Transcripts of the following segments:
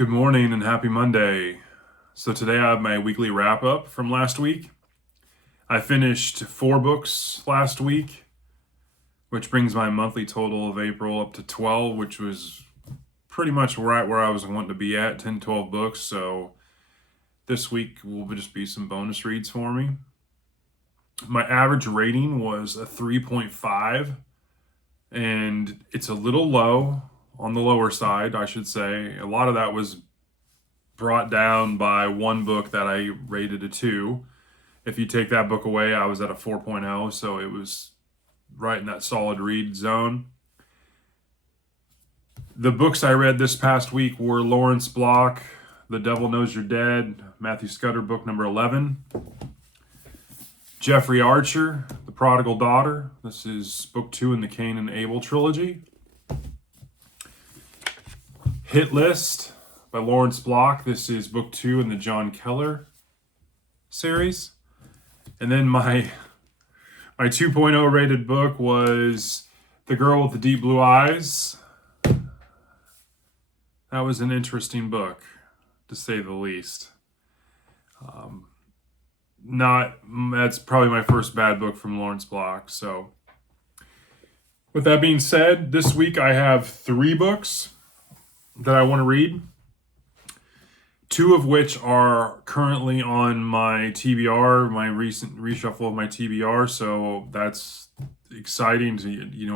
Good morning and happy Monday. So today I have my weekly wrap up from last week. I finished 4 books last week, which brings my monthly total of April up to 12, which was pretty much right where I was wanting to be at, 10, 12 books. So this week will just be some bonus reads for me. My average rating was a 3.5, and it's a little low on the lower side, I should say. A lot of that was brought down by one book that I rated a 2. If you take that book away, I was at a 4.0, so it was right in that solid read zone. The books I read this past week were Lawrence Block, The Devil Knows You're Dead, Matthew Scudder, book number 11. Jeffrey Archer, The Prodigal Daughter. This is book 2 in the Cain and Abel trilogy. Hit List by Lawrence Block. This is book 2 in the John Keller series. And then my 2.0 rated book was The Girl with the Deep Blue Eyes. That was an interesting book, to say the least. That's probably my first bad book from Lawrence Block. So with that being said, this week I have 3 books that I want to read. 2 of which are currently on my TBR, my recent reshuffle of my TBR. So that's exciting to,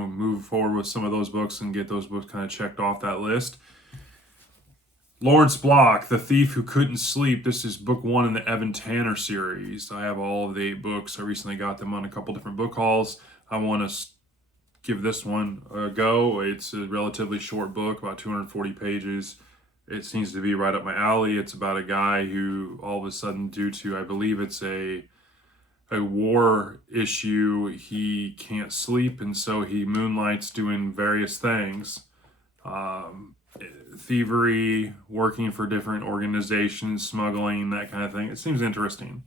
move forward with some of those books and get those books kind of checked off that list. Lawrence Block, The Thief Who Couldn't Sleep. This is book 1 in the Evan Tanner series. I have all of the 8 books. I recently got them on a couple different book hauls. I want to give this one a go. It's a relatively short book, about 240 pages. It seems to be right up my alley. It's about a guy who all of a sudden, due to, I believe it's a war issue, he can't sleep, and so he moonlights doing various things. Thievery, working for different organizations, smuggling, that kind of thing. It seems interesting.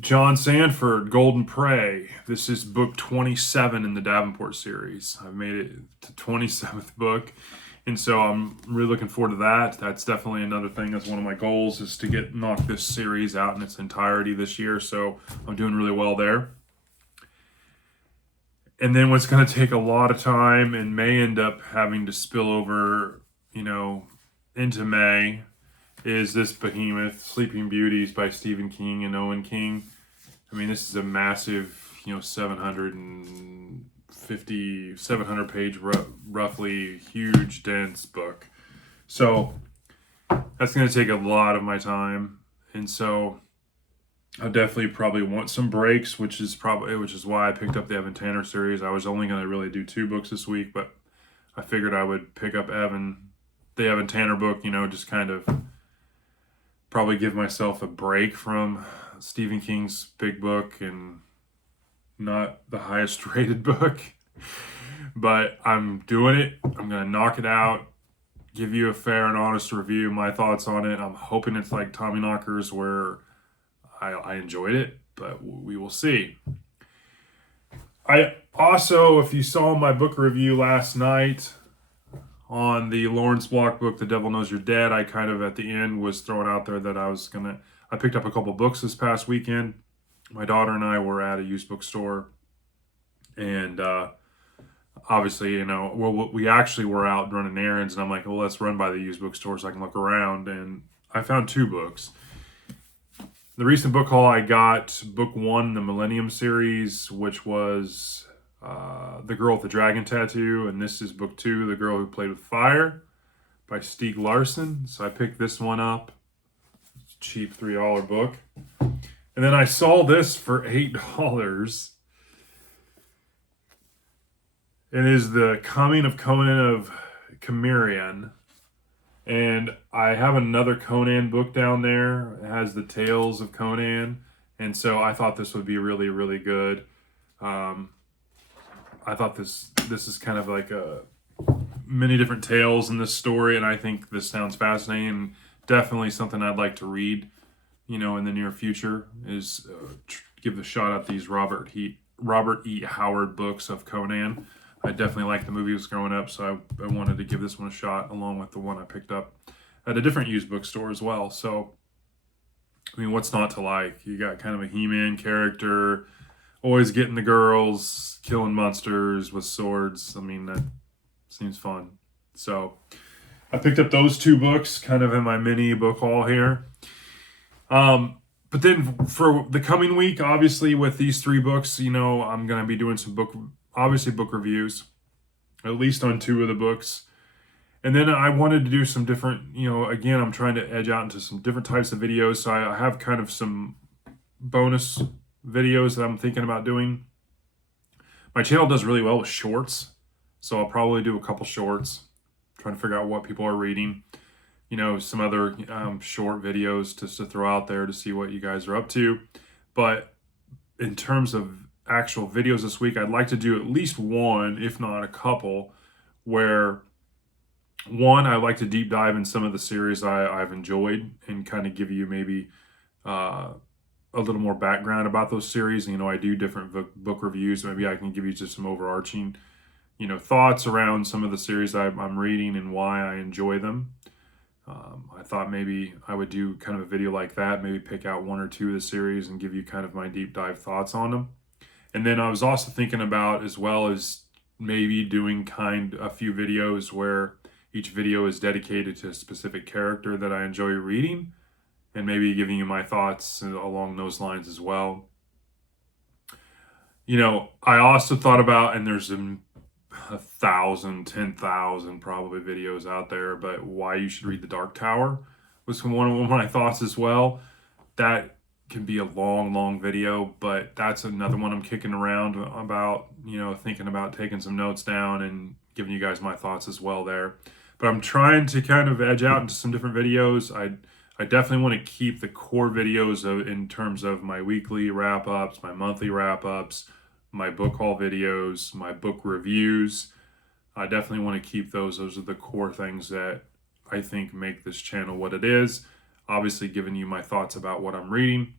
John Sanford, Golden Prey. This is book 27 in the Davenport series. I've made it to 27th book, and so I'm really looking forward to that. That's definitely another thing. That's one of my goals, is to knock this series out in its entirety this year, so I'm doing really well there. And then what's going to take a lot of time and may end up having to spill over, into May, is this behemoth, Sleeping Beauties by Stephen King and Owen King. I mean, this is a massive, 700 page, roughly huge, dense book. So that's going to take a lot of my time. And so I definitely probably want some breaks, which is why I picked up the Evan Tanner series. I was only going to really do 2 books this week, but I figured I would pick up the Evan Tanner book, just kind of probably give myself a break from Stephen King's big book and not the highest rated book. But I'm doing it. I'm going to knock it out, give you a fair and honest review, my thoughts on it. I'm hoping it's like Tommyknockers, where I enjoyed it, but we will see. I also, if you saw my book review last night on the Lawrence Block book, The Devil Knows You're Dead, I kind of at the end was throwing out there that I picked up a couple books this past weekend. My daughter and I were at a used bookstore, and obviously, we actually were out running errands, and I'm like, well, let's run by the used bookstore so I can look around, and I found 2 books. The recent book haul, I got book 1 in the Millennium series, which was The Girl with the Dragon Tattoo, and this is book 2, The Girl Who Played with Fire by Stieg Larsson. So I picked this one up. It's a cheap $3 book. And then I saw this for $8. It is The Coming of Conan of Cimmerian. And I have another Conan book down there. It has the Tales of Conan. And so I thought this would be really, really good. I thought this is kind of like many different tales in this story. And I think this sounds fascinating. And definitely something I'd like to read, in the near future, is give a shot at these Robert E. Howard books of Conan. I definitely liked the movies growing up, so I wanted to give this one a shot, along with the one I picked up at a different used bookstore as well. So, I mean, what's not to like? You got kind of a He-Man character, always getting the girls, killing monsters with swords. I mean, that seems fun. So, I picked up those two books kind of in my mini book haul here. But then for the coming week, obviously with these three books, I'm going to be doing some book reviews, at least on two of the books. And then I wanted to do some different, again, I'm trying to edge out into some different types of videos. So I have kind of some bonus videos that I'm thinking about doing. My channel does really well with shorts. So I'll probably do a couple shorts, trying to figure out what people are reading. Some other short videos just to throw out there to see what you guys are up to. But in terms of actual videos this week, I'd like to do at least one, if not a couple, where one, I like to deep dive in some of the series I've enjoyed and kind of give you maybe a little more background about those series. I do different book reviews. Maybe I can give you just some overarching, thoughts around some of the series I'm reading and why I enjoy them. I thought maybe I would do kind of a video like that, maybe pick out one or two of the series and give you kind of my deep dive thoughts on them. And then I was also thinking about, as well as maybe doing a few videos where each video is dedicated to a specific character that I enjoy reading, and maybe giving you my thoughts along those lines as well. I also thought about, and there's 1,000, 10,000 probably videos out there, but why you should read The Dark Tower was one of my thoughts as well. That can be a long video, but that's another one I'm kicking around about, thinking about taking some notes down and giving you guys my thoughts as well there. But I'm trying to kind of edge out into some different videos. I definitely want to keep the core videos in terms of my weekly wrap-ups, my monthly wrap-ups, my book haul videos, my book reviews. I definitely want to keep those. Those are the core things that I think make this channel what it is. Obviously giving you my thoughts about what I'm reading.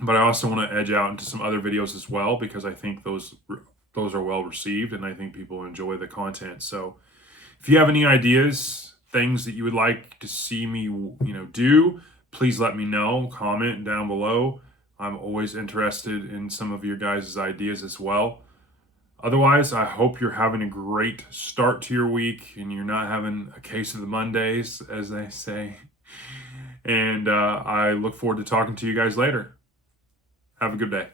But I also want to edge out into some other videos as well, because I think those are well received and I think people enjoy the content. So if you have any ideas, things that you would like to see me, do, please let me know. Comment down below. I'm always interested in some of your guys' ideas as well. Otherwise, I hope you're having a great start to your week and you're not having a case of the Mondays, as they say. And I look forward to talking to you guys later. Have a good day.